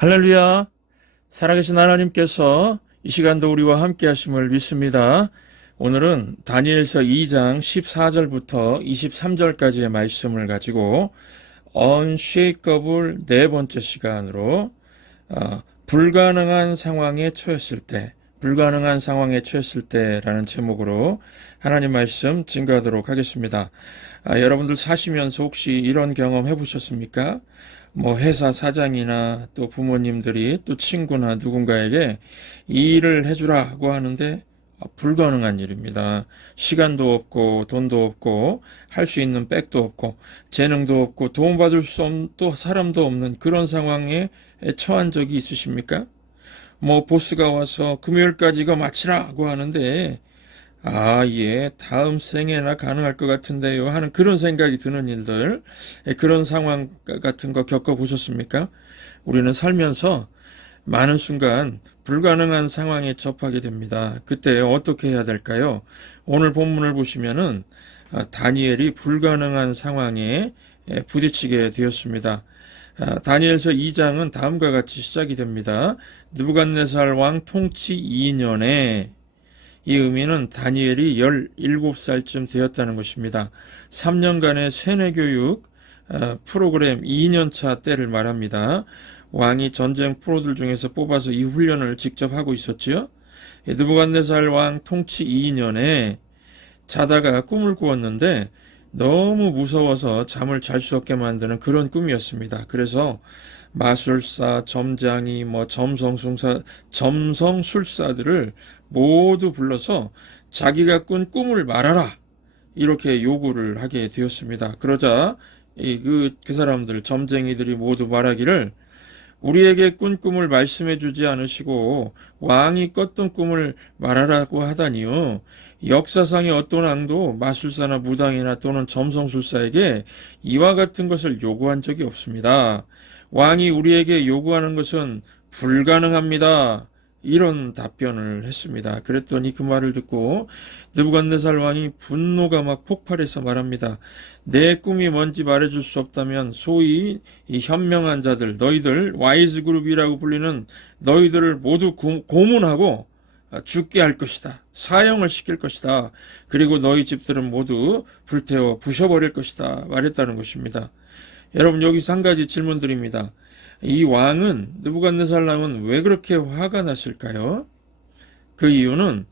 할렐루야. 살아계신 하나님께서 이 시간도 우리와 함께 하심을 믿습니다. 오늘은 다니엘서 2장 14절부터 23절까지의 말씀을 가지고 Unshakable 네 번째 시간으로 불가능한 상황에 처했을 때라는 제목으로 하나님 말씀 증거하도록 하겠습니다. 여러분들 사시면서 혹시 이런 경험 해보셨습니까? 회사 사장이나 또 부모님들이 또 친구나 누군가에게 이 일을 해주라고 하는데 불가능한 일입니다. 시간도 없고 돈도 없고 할 수 있는 백도 없고 재능도 없고 도움받을 수 없는 또 사람도 없는 그런 상황에 처한 적이 있으십니까? 보스가 와서 금요일까지 이거 마치라고 하는데 예, 다음 생에나 가능할 것 같은데요 하는 그런 생각이 드는 일들, 그런 상황 같은 거 겪어보셨습니까? 우리는 살면서 많은 순간 불가능한 상황에 접하게 됩니다. 그때 어떻게 해야 될까요? 오늘 본문을 보시면은 다니엘이 불가능한 상황에 부딪히게 되었습니다. 다니엘서 2장은 다음과 같이 시작이 됩니다. 느부갓네살 왕 통치 2년에, 이 의미는 다니엘이 17살쯤 되었다는 것입니다. 3년간의 세뇌교육 프로그램 2년차 때를 말합니다. 왕이 전쟁 프로들 중에서 뽑아서 이 훈련을 직접 하고 있었지요. 느부갓네살 왕 통치 2년에 자다가 꿈을 꾸었는데 너무 무서워서 잠을 잘 수 없게 만드는 그런 꿈이었습니다. 그래서 마술사, 점장이, 점성술사들을 모두 불러서 자기가 꾼 꿈을 말하라, 이렇게 요구를 하게 되었습니다. 그러자 그 사람들, 점쟁이들이 모두 말하기를, 우리에게 꾼 꿈을 말씀해 주지 않으시고 왕이 꿨던 꿈을 말하라고 하다니요. 역사상의 어떤 왕도 마술사나 무당이나 또는 점성술사에게 이와 같은 것을 요구한 적이 없습니다. 왕이 우리에게 요구하는 것은 불가능합니다. 이런 답변을 했습니다. 그랬더니 그 말을 듣고 느부갓네살 왕이 분노가 막 폭발해서 말합니다. 내 꿈이 뭔지 말해줄 수 없다면 소위 이 현명한 자들, 너희들 와이즈 그룹이라고 불리는 너희들을 모두 고문하고 죽게 할 것이다. 사형을 시킬 것이다. 그리고 너희 집들은 모두 불태워 부셔버릴 것이다. 말했다는 것입니다. 여러분, 여기서 한 가지 질문 드립니다. 이 왕은, 느부갓네살 왕은 왜 그렇게 화가 났을까요? 그 이유는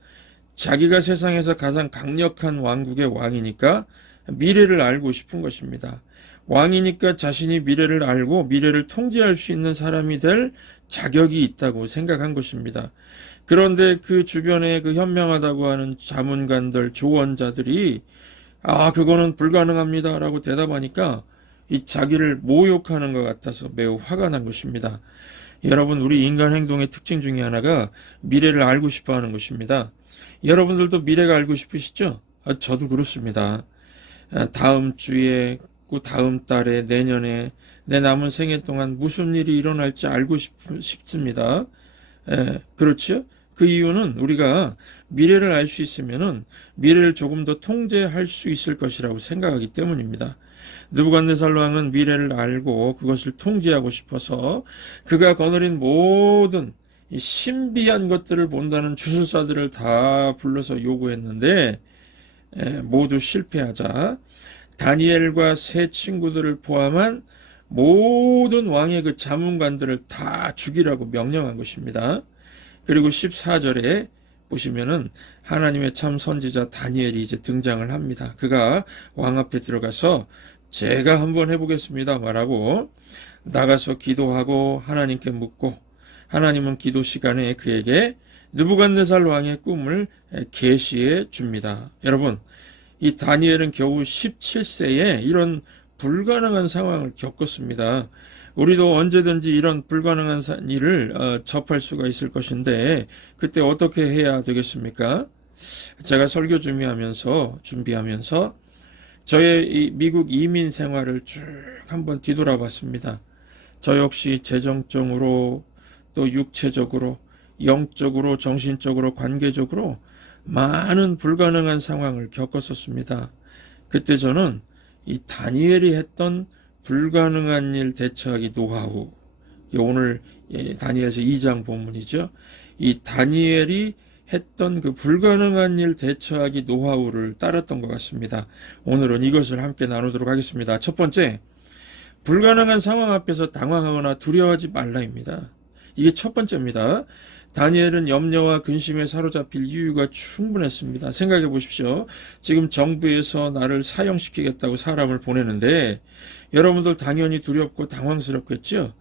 자기가 세상에서 가장 강력한 왕국의 왕이니까 미래를 알고 싶은 것입니다. 왕이니까 자신이 미래를 알고 미래를 통제할 수 있는 사람이 될 자격이 있다고 생각한 것입니다. 그런데 그 주변에 그 현명하다고 하는 자문관들, 조언자들이 그거는 불가능합니다 라고 대답하니까 이 자기를 모욕하는 것 같아서 매우 화가 난 것입니다. 여러분, 우리 인간 행동의 특징 중에 하나가 미래를 알고 싶어 하는 것입니다. 여러분들도 미래가 알고 싶으시죠? 저도 그렇습니다. 다음 주에, 그 다음 달에, 내년에, 내 남은 생애 동안 무슨 일이 일어날지 알고 싶습니다. 그렇죠? 그 이유는 우리가 미래를 알 수 있으면은 미래를 조금 더 통제할 수 있을 것이라고 생각하기 때문입니다. 느부갓네살 왕은 미래를 알고 그것을 통제하고 싶어서 그가 거느린 모든 이 신비한 것들을 본다는 주술사들을 다 불러서 요구했는데 모두 실패하자 다니엘과 세 친구들을 포함한 모든 왕의 그 자문관들을 다 죽이라고 명령한 것입니다. 그리고 14절에 보시면은 하나님의 참 선지자 다니엘이 이제 등장을 합니다. 그가 왕 앞에 들어가서 제가 한번 해보겠습니다 말하고 나가서 기도하고 하나님께 묻고, 하나님은 기도 시간에 그에게 느부갓네살 왕의 꿈을 계시해 줍니다. 여러분, 이 다니엘은 겨우 17세에 이런 불가능한 상황을 겪었습니다. 우리도 언제든지 이런 불가능한 일을 접할 수가 있을 것인데 그때 어떻게 해야 되겠습니까? 제가 설교 준비하면서 저의 이 미국 이민 생활을 쭉 한번 뒤돌아봤습니다. 저 역시 재정적으로 또 육체적으로 영적으로 정신적으로 관계적으로 많은 불가능한 상황을 겪었었습니다. 그때 저는 이 다니엘이 했던 불가능한 일 대처하기 노하우, 오늘 다니엘서 2장 본문이죠. 이 다니엘이 했던 그 불가능한 일 대처하기 노하우를 따랐던 것 같습니다. 오늘은 이것을 함께 나누도록 하겠습니다. 첫 번째, 불가능한 상황 앞에서 당황하거나 두려워하지 말라입니다. 이게 첫 번째입니다. 다니엘은 염려와 근심에 사로잡힐 이유가 충분했습니다. 생각해 보십시오. 지금 정부에서 나를 사형시키겠다고 사람을 보내는데 여러분들 당연히 두렵고 당황스럽겠죠?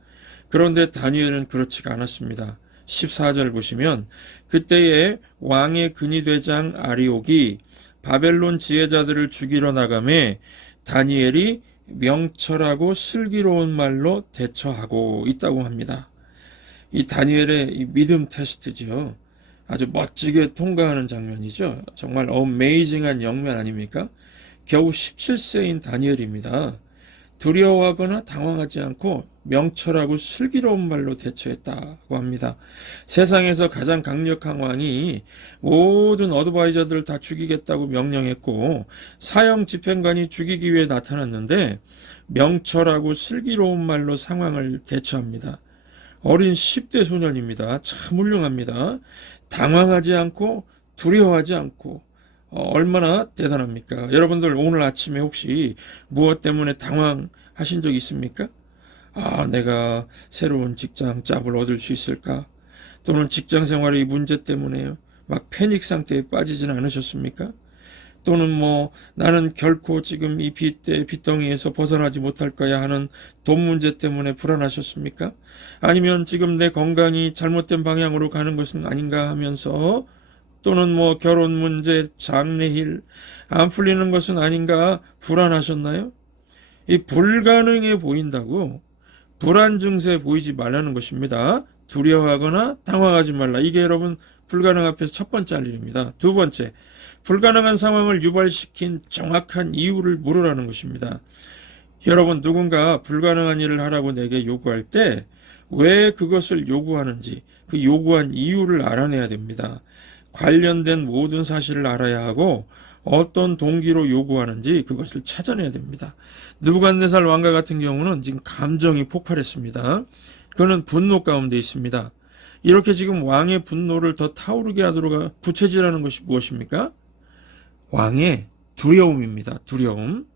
그런데 다니엘은 그렇지가 않았습니다. 14절 보시면 그때에 왕의 근위대장 아리옥이 바벨론 지혜자들을 죽이러 나가매 다니엘이 명철하고 슬기로운 말로 대처하고 있다고 합니다. 이 다니엘의 이 믿음 테스트죠. 아주 멋지게 통과하는 장면이죠. 정말 어메이징한 영면 아닙니까? 겨우 17세인 다니엘입니다. 두려워하거나 당황하지 않고 명철하고 슬기로운 말로 대처했다고 합니다. 세상에서 가장 강력한 왕이 모든 어드바이저들을 다 죽이겠다고 명령했고 사형 집행관이 죽이기 위해 나타났는데 명철하고 슬기로운 말로 상황을 대처합니다. 어린 10대 소년입니다. 참 훌륭합니다. 당황하지 않고 두려워하지 않고 얼마나 대단합니까? 여러분들 오늘 아침에 혹시 무엇 때문에 당황하신 적 있습니까? 내가 새로운 직장 짭을 얻을 수 있을까? 또는 직장 생활의 문제 때문에요. 막 패닉 상태에 빠지진 않으셨습니까? 또는 나는 결코 지금 이 빚덩이에서 벗어나지 못할 거야 하는 돈 문제 때문에 불안하셨습니까? 아니면 지금 내 건강이 잘못된 방향으로 가는 것은 아닌가 하면서 또는 결혼 문제, 장래일 안 풀리는 것은 아닌가 불안하셨나요? 이 불가능해 보인다고 불안 증세 보이지 말라는 것입니다. 두려워하거나 당황하지 말라. 이게 여러분 불가능 앞에서 첫 번째 할 일입니다. 두 번째, 불가능한 상황을 유발시킨 정확한 이유를 물으라는 것입니다. 여러분 누군가 불가능한 일을 하라고 내게 요구할 때 왜 그것을 요구하는지 그 요구한 이유를 알아내야 됩니다. 관련된 모든 사실을 알아야 하고 어떤 동기로 요구하는지 그것을 찾아내야 됩니다. 느부갓네살 왕과 같은 경우는 지금 감정이 폭발했습니다. 그는 분노 가운데 있습니다. 이렇게 지금 왕의 분노를 더 타오르게 하도록 부채질하는 것이 무엇입니까? 왕의 두려움입니다. 두려움.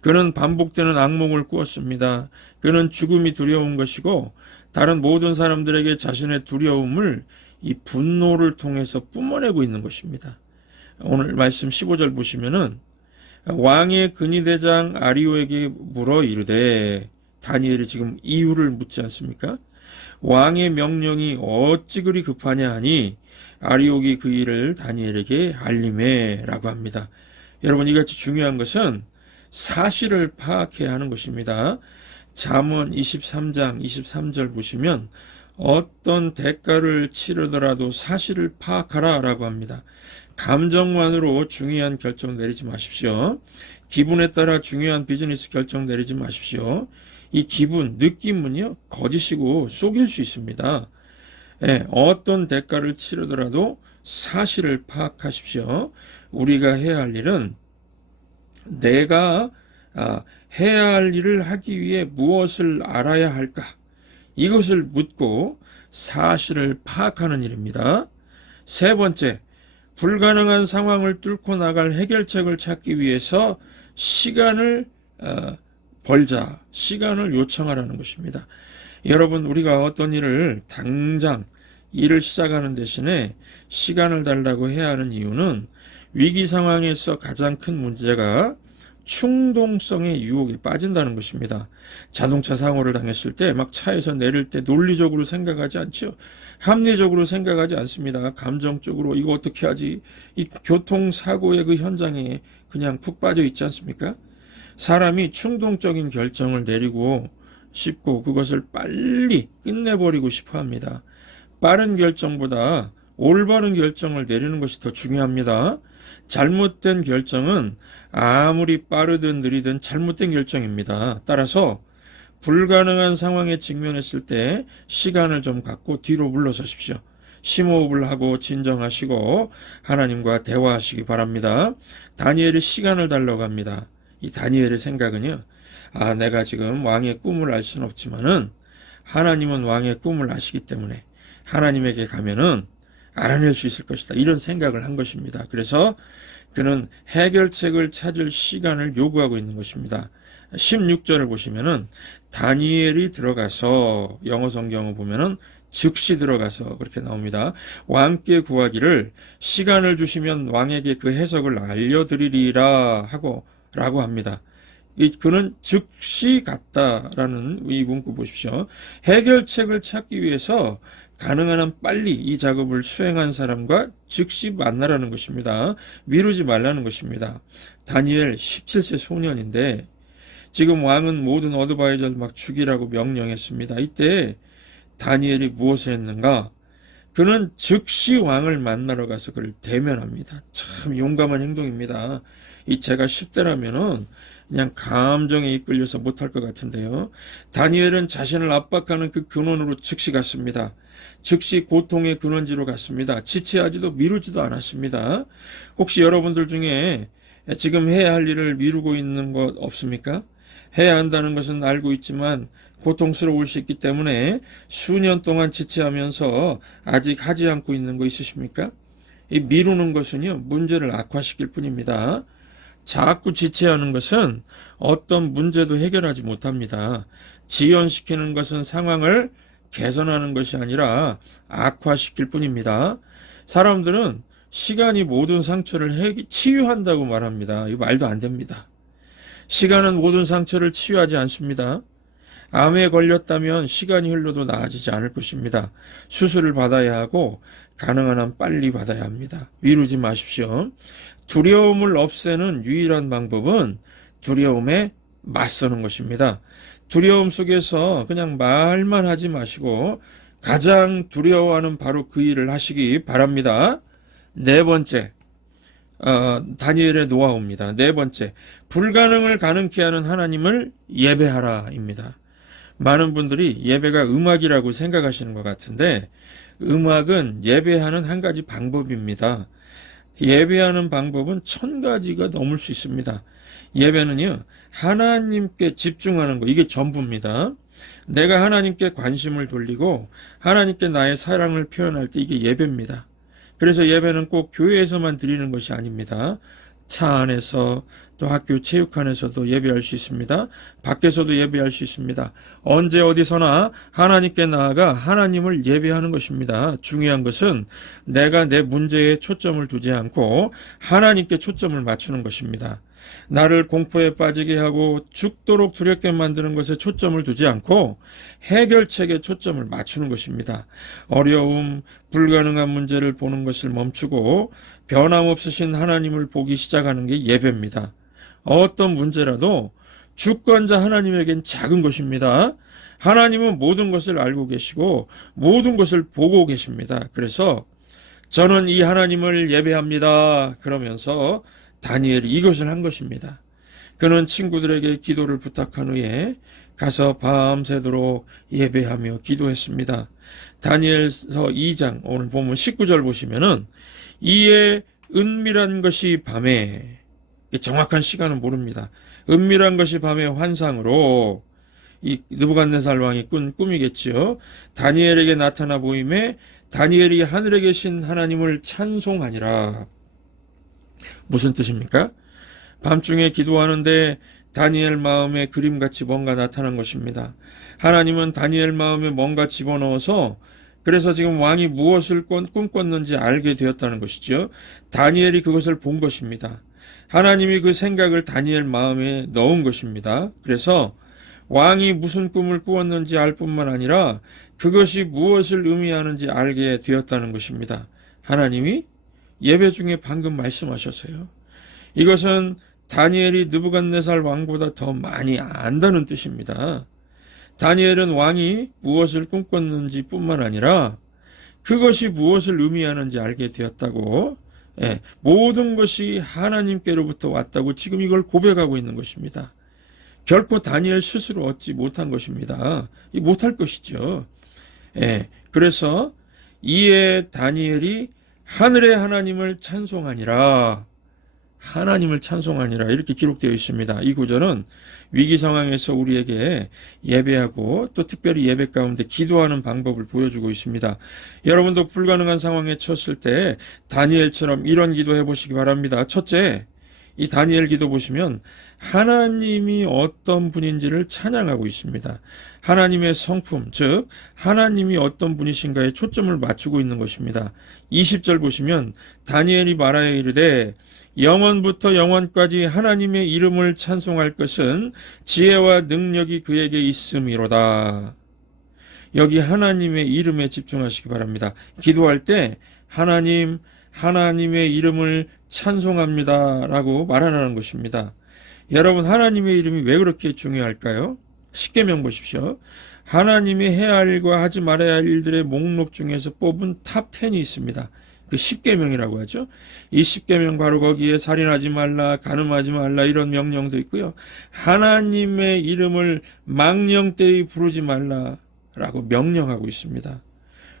그는 반복되는 악몽을 꾸었습니다. 그는 죽음이 두려운 것이고 다른 모든 사람들에게 자신의 두려움을 이 분노를 통해서 뿜어내고 있는 것입니다. 오늘 말씀 15절 보시면은 왕의 근위대장 아리오에게 물어 이르되, 다니엘이 지금 이유를 묻지 않습니까? 왕의 명령이 어찌 그리 급하냐 하니 아리옥이 그 일을 다니엘에게 알림해 라고 합니다. 여러분 이같이 중요한 것은 사실을 파악해야 하는 것입니다. 잠언 23장 23절 보시면 어떤 대가를 치르더라도 사실을 파악하라 라고 합니다. 감정만으로 중요한 결정 내리지 마십시오. 기분에 따라 중요한 비즈니스 결정 내리지 마십시오. 이 기분, 느낌은요 거짓이고 속일 수 있습니다. 어떤 대가를 치르더라도 사실을 파악하십시오. 우리가 해야 할 일은 내가 해야 할 일을 하기 위해 무엇을 알아야 할까? 이것을 묻고 사실을 파악하는 일입니다. 세 번째, 불가능한 상황을 뚫고 나갈 해결책을 찾기 위해서 시간을 벌자, 시간을 요청하라는 것입니다. 여러분 우리가 어떤 일을 당장 일을 시작하는 대신에 시간을 달라고 해야 하는 이유는 위기 상황에서 가장 큰 문제가 충동성의 유혹에 빠진다는 것입니다. 자동차 사고를 당했을 때 막 차에서 내릴 때 논리적으로 생각하지 않죠. 합리적으로 생각하지 않습니다. 감정적으로 이거 어떻게 하지? 이 교통사고의 그 현장에 그냥 푹 빠져 있지 않습니까? 사람이 충동적인 결정을 내리고 싶고 그것을 빨리 끝내버리고 싶어 합니다. 빠른 결정보다 올바른 결정을 내리는 것이 더 중요합니다. 잘못된 결정은 아무리 빠르든 느리든 잘못된 결정입니다. 따라서 불가능한 상황에 직면했을 때 시간을 좀 갖고 뒤로 물러서십시오. 심호흡을 하고 진정하시고 하나님과 대화하시기 바랍니다. 다니엘이 시간을 달라고 합니다. 이 다니엘의 생각은요, 내가 지금 왕의 꿈을 알 수는 없지만은 하나님은 왕의 꿈을 아시기 때문에 하나님에게 가면은 알아낼 수 있을 것이다. 이런 생각을 한 것입니다. 그래서 그는 해결책을 찾을 시간을 요구하고 있는 것입니다. 16절을 보시면은 다니엘이 들어가서 영어 성경을 보면은 즉시 들어가서 그렇게 나옵니다. 왕께 구하기를 시간을 주시면 왕에게 그 해석을 알려드리리라 라고 합니다. 그는 즉시 갔다라는 이 문구 보십시오. 해결책을 찾기 위해서 가능한 한 빨리 이 작업을 수행한 사람과 즉시 만나라는 것입니다. 미루지 말라는 것입니다. 다니엘 17세 소년인데 지금 왕은 모든 어드바이저를 막 죽이라고 명령했습니다. 이때 다니엘이 무엇을 했는가? 그는 즉시 왕을 만나러 가서 그를 대면합니다. 참 용감한 행동입니다. 제가 10대라면은 그냥 감정에 이끌려서 못할 것 같은데요. 다니엘은 자신을 압박하는 그 근원으로 즉시 갔습니다. 즉시 고통의 근원지로 갔습니다. 지체하지도 미루지도 않았습니다. 혹시 여러분들 중에 지금 해야 할 일을 미루고 있는 것 없습니까? 해야 한다는 것은 알고 있지만 고통스러울 수 있기 때문에 수년 동안 지체하면서 아직 하지 않고 있는 거 있으십니까? 이 미루는 것은요, 문제를 악화시킬 뿐입니다. 자꾸 지체하는 것은 어떤 문제도 해결하지 못합니다. 지연시키는 것은 상황을 개선하는 것이 아니라 악화시킬 뿐입니다. 사람들은 시간이 모든 상처를 치유한다고 말합니다. 이거 말도 안 됩니다. 시간은 모든 상처를 치유하지 않습니다. 암에 걸렸다면 시간이 흘러도 나아지지 않을 것입니다. 수술을 받아야 하고 가능한 한 빨리 받아야 합니다. 미루지 마십시오. 두려움을 없애는 유일한 방법은 두려움에 맞서는 것입니다. 두려움 속에서 그냥 말만 하지 마시고 가장 두려워하는 바로 그 일을 하시기 바랍니다. 네 번째, 다니엘의 노하우입니다. 네 번째, 불가능을 가능케 하는 하나님을 예배하라입니다. 많은 분들이 예배가 음악이라고 생각하시는 것 같은데 음악은 예배하는 한 가지 방법입니다. 예배하는 방법은 1000가지가 넘을 수 있습니다. 예배는요, 하나님께 집중하는 거, 이게 전부입니다. 내가 하나님께 관심을 돌리고 하나님께 나의 사랑을 표현할 때 이게 예배입니다. 그래서 예배는 꼭 교회에서만 드리는 것이 아닙니다. 차 안에서 또 학교 체육관에서도 예배할 수 있습니다. 밖에서도 예배할 수 있습니다. 언제 어디서나 하나님께 나아가 하나님을 예배하는 것입니다. 중요한 것은 내가 내 문제에 초점을 두지 않고 하나님께 초점을 맞추는 것입니다. 나를 공포에 빠지게 하고 죽도록 두렵게 만드는 것에 초점을 두지 않고 해결책에 초점을 맞추는 것입니다. 어려움, 불가능한 문제를 보는 것을 멈추고 변함없으신 하나님을 보기 시작하는 게 예배입니다. 어떤 문제라도 주권자 하나님에겐 작은 것입니다. 하나님은 모든 것을 알고 계시고 모든 것을 보고 계십니다. 그래서 저는 이 하나님을 예배합니다. 그러면서 다니엘이 이것을 한 것입니다. 그는 친구들에게 기도를 부탁한 후에 가서 밤새도록 예배하며 기도했습니다. 다니엘서 2장 오늘 보면 19절 보시면은 이에 은밀한 것이 밤에, 정확한 시간은 모릅니다. 은밀한 것이 밤의 환상으로 이 느부갓네살 왕이 꾼 꿈이겠지요. 다니엘에게 나타나 보임에 다니엘이 하늘에 계신 하나님을 찬송하니라. 무슨 뜻입니까? 밤중에 기도하는데 다니엘 마음에 그림같이 뭔가 나타난 것입니다. 하나님은 다니엘 마음에 뭔가 집어넣어서 그래서 지금 왕이 무엇을 꿈꿨는지 알게 되었다는 것이죠. 다니엘이 그것을 본 것입니다. 하나님이 그 생각을 다니엘 마음에 넣은 것입니다. 그래서 왕이 무슨 꿈을 꾸었는지 알 뿐만 아니라 그것이 무엇을 의미하는지 알게 되었다는 것입니다. 하나님이 예배 중에 방금 말씀하셔서요. 이것은 다니엘이 느부갓네살 왕보다 더 많이 안다는 뜻입니다. 다니엘은 왕이 무엇을 꿈꿨는지 뿐만 아니라 그것이 무엇을 의미하는지 알게 되었다고, 모든 것이 하나님께로부터 왔다고 지금 이걸 고백하고 있는 것입니다. 결코 다니엘 스스로 얻지 못한 것입니다. 못할 것이죠. 그래서 이에 다니엘이 하늘의 하나님을 찬송하니라. 하나님을 찬송하니라 이렇게 기록되어 있습니다. 이 구절은 위기 상황에서 우리에게 예배하고 또 특별히 예배 가운데 기도하는 방법을 보여주고 있습니다. 여러분도 불가능한 상황에 처했을 때 다니엘처럼 이런 기도해 보시기 바랍니다. 첫째, 이 다니엘 기도 보시면 하나님이 어떤 분인지를 찬양하고 있습니다. 하나님의 성품, 즉 하나님이 어떤 분이신가에 초점을 맞추고 있는 것입니다. 20절 보시면 다니엘이 말하여 이르되 영원부터 영원까지 하나님의 이름을 찬송할 것은 지혜와 능력이 그에게 있음이로다. 여기 하나님의 이름에 집중하시기 바랍니다. 기도할 때 하나님의 이름을 찬송합니다 라고 말하는 것입니다. 여러분, 하나님의 이름이 왜 그렇게 중요할까요? 십계명 보십시오. 하나님이 해야 할 일과 하지 말아야 할 일들의 목록 중에서 뽑은 탑 10이 있습니다. 그 십계명이라고 하죠. 이 십계명 바로 거기에 살인하지 말라, 간음하지 말라 이런 명령도 있고요. 하나님의 이름을 망령되이 부르지 말라라고 명령하고 있습니다.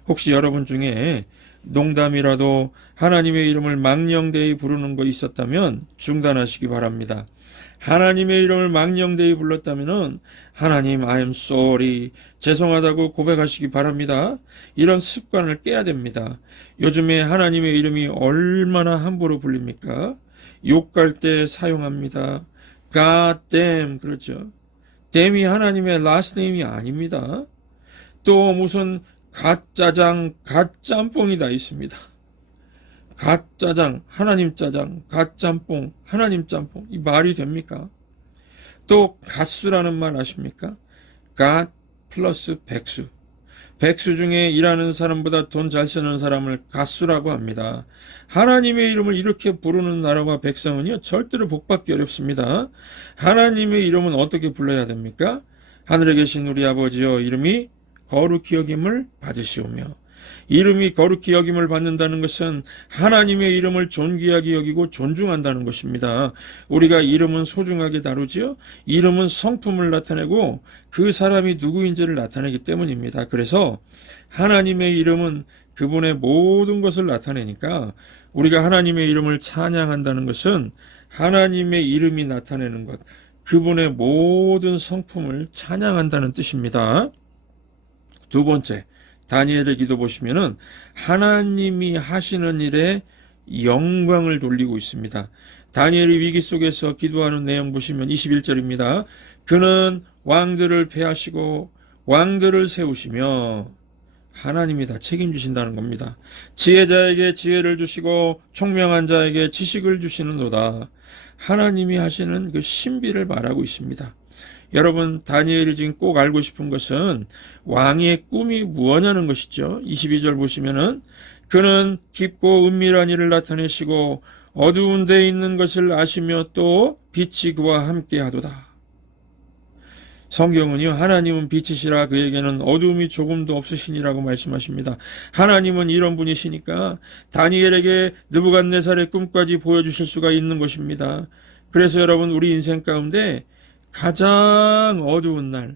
혹시 여러분 중에 농담이라도 하나님의 이름을 망령되이 부르는 거 있었다면 중단하시기 바랍니다. 하나님의 이름을 망령되이 불렀다면 하나님 I'm sorry 죄송하다고 고백하시기 바랍니다. 이런 습관을 깨야 됩니다. 요즘에 하나님의 이름이 얼마나 함부로 불립니까? 욕할 때 사용합니다. God damn 그렇죠. damn이 하나님의 last name이 아닙니다. 또 무슨 갓짜장, 갓짬뽕이 다 있습니다. 갓짜장, 하나님 짜장, 갓짬뽕, 하나님 짬뽕. 이 말이 됩니까? 또 갓수라는 말 아십니까? 갓 플러스 백수. 백수 중에 일하는 사람보다 돈 잘 쓰는 사람을 갓수라고 합니다. 하나님의 이름을 이렇게 부르는 나라와 백성은요, 절대로 복받기 어렵습니다. 하나님의 이름은 어떻게 불러야 됩니까? 하늘에 계신 우리 아버지여 이름이 거룩히 여김을 받으시오며, 이름이 거룩히 여김을 받는다는 것은 하나님의 이름을 존귀하게 여기고 존중한다는 것입니다. 우리가 이름은 소중하게 다루지요. 이름은 성품을 나타내고 그 사람이 누구인지를 나타내기 때문입니다. 그래서 하나님의 이름은 그분의 모든 것을 나타내니까 우리가 하나님의 이름을 찬양한다는 것은 하나님의 이름이 나타내는 것, 그분의 모든 성품을 찬양한다는 뜻입니다. 두 번째, 다니엘의 기도 보시면은 하나님이 하시는 일에 영광을 돌리고 있습니다. 다니엘이 위기 속에서 기도하는 내용 보시면 21절입니다. 그는 왕들을 패하시고 왕들을 세우시며, 하나님이 다 책임지신다는 겁니다. 지혜자에게 지혜를 주시고 총명한 자에게 지식을 주시는도다. 하나님이 하시는 그 신비를 말하고 있습니다. 여러분, 다니엘이 지금 꼭 알고 싶은 것은 왕의 꿈이 무엇냐는 것이죠. 22절 보시면은 그는 깊고 은밀한 일을 나타내시고 어두운 데 있는 것을 아시며 또 빛이 그와 함께 하도다. 성경은요, 하나님은 빛이시라 그에게는 어두움이 조금도 없으시니라고 말씀하십니다. 하나님은 이런 분이시니까 다니엘에게 느부갓네살의 꿈까지 보여주실 수가 있는 것입니다. 그래서 여러분, 우리 인생 가운데 가장 어두운 날,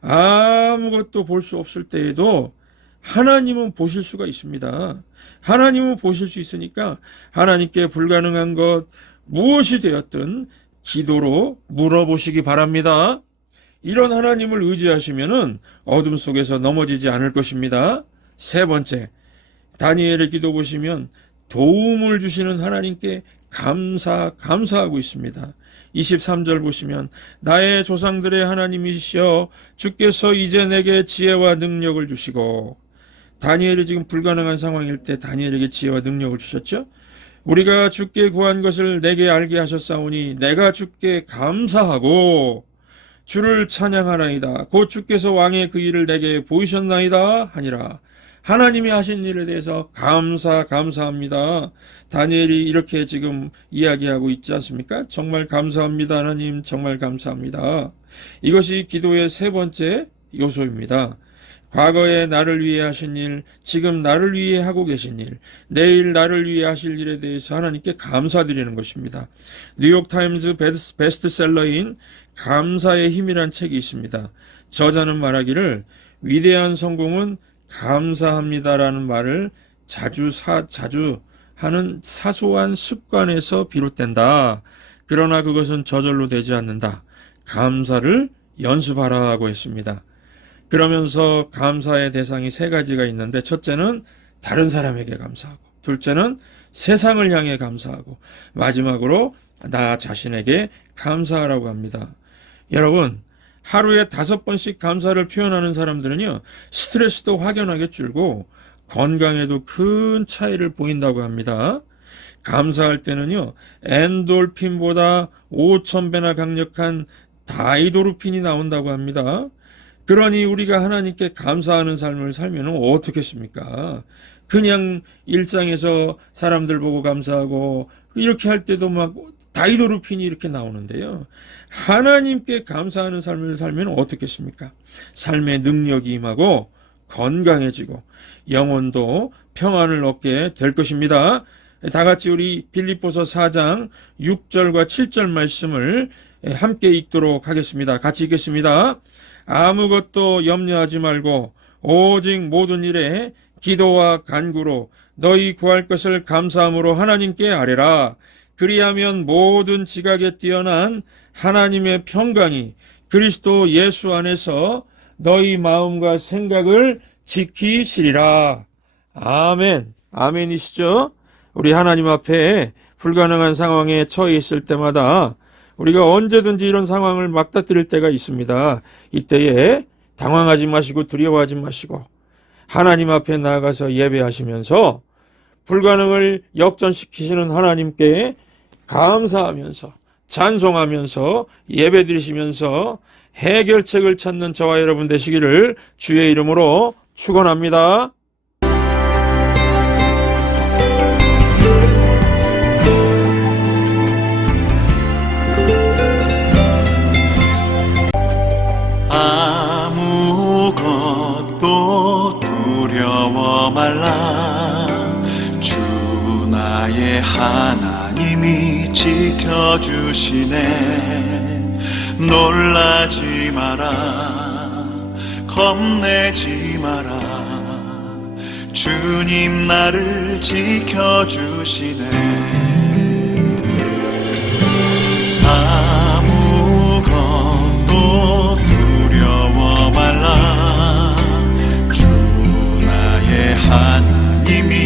아무것도 볼 수 없을 때에도 하나님은 보실 수가 있습니다. 하나님은 보실 수 있으니까 하나님께 불가능한 것 무엇이 되었든 기도로 물어보시기 바랍니다. 이런 하나님을 의지하시면은 어둠 속에서 넘어지지 않을 것입니다. 세 번째, 다니엘의 기도 보시면 도움을 주시는 하나님께 감사하고 있습니다. 23절 보시면 나의 조상들의 하나님이시여 주께서 이제 내게 지혜와 능력을 주시고, 다니엘이 지금 불가능한 상황일 때 다니엘에게 지혜와 능력을 주셨죠. 우리가 주께 구한 것을 내게 알게 하셨사오니 내가 주께 감사하고 주를 찬양하나이다. 곧 주께서 왕의 그 일을 내게 보이셨나이다 하니라. 하나님이 하신 일에 대해서 감사합니다. 다니엘이 이렇게 지금 이야기하고 있지 않습니까? 정말 감사합니다. 하나님 정말 감사합니다. 이것이 기도의 세 번째 요소입니다. 과거에 나를 위해 하신 일, 지금 나를 위해 하고 계신 일, 내일 나를 위해 하실 일에 대해서 하나님께 감사드리는 것입니다. 뉴욕타임즈 베스트셀러인 감사의 힘이란 책이 있습니다. 저자는 말하기를 위대한 성공은 감사합니다라는 말을 자주 하는 사소한 습관에서 비롯된다. 그러나 그것은 저절로 되지 않는다. 감사를 연습하라고 했습니다. 그러면서 감사의 대상이 세 가지가 있는데, 첫째는 다른 사람에게 감사하고, 둘째는 세상을 향해 감사하고, 마지막으로 나 자신에게 감사하라고 합니다. 여러분, 하루에 5번씩 감사를 표현하는 사람들은요, 스트레스도 확연하게 줄고 건강에도 큰 차이를 보인다고 합니다. 감사할 때는요, 엔돌핀보다 5,000배나 강력한 다이도르핀이 나온다고 합니다. 그러니 우리가 하나님께 감사하는 삶을 살면 어떻겠습니까? 그냥 일상에서 사람들 보고 감사하고 이렇게 할 때도 막 다이도르핀이 이렇게 나오는데요. 하나님께 감사하는 삶을 살면 어떻겠습니까? 삶의 능력이 임하고 건강해지고 영혼도 평안을 얻게 될 것입니다. 다 같이 우리 빌립보서 4장 6절과 7절 말씀을 함께 읽도록 하겠습니다. 같이 읽겠습니다. 아무것도 염려하지 말고 오직 모든 일에 기도와 간구로 너희 구할 것을 감사함으로 하나님께 아뢰라. 그리하면 모든 지각에 뛰어난 하나님의 평강이 그리스도 예수 안에서 너희 마음과 생각을 지키시리라. 아멘. 아멘이시죠? 우리 하나님 앞에 불가능한 상황에 처해 있을 때마다 우리가 언제든지 이런 상황을 맞닥뜨릴 때가 있습니다. 이때에 당황하지 마시고 두려워하지 마시고 하나님 앞에 나아가서 예배하시면서 불가능을 역전시키시는 하나님께 감사하면서 찬송하면서 예배드리시면서 해결책을 찾는 저와 여러분 되시기를 주의 이름으로 축원합니다. 아무것도 두려워 말라. 주 나의 하나님이 지켜주시네. 놀라지 마라. 겁내지 마라. 주님 나를 지켜주시네. 아무것도 두려워 말라. 주 나의 하나님이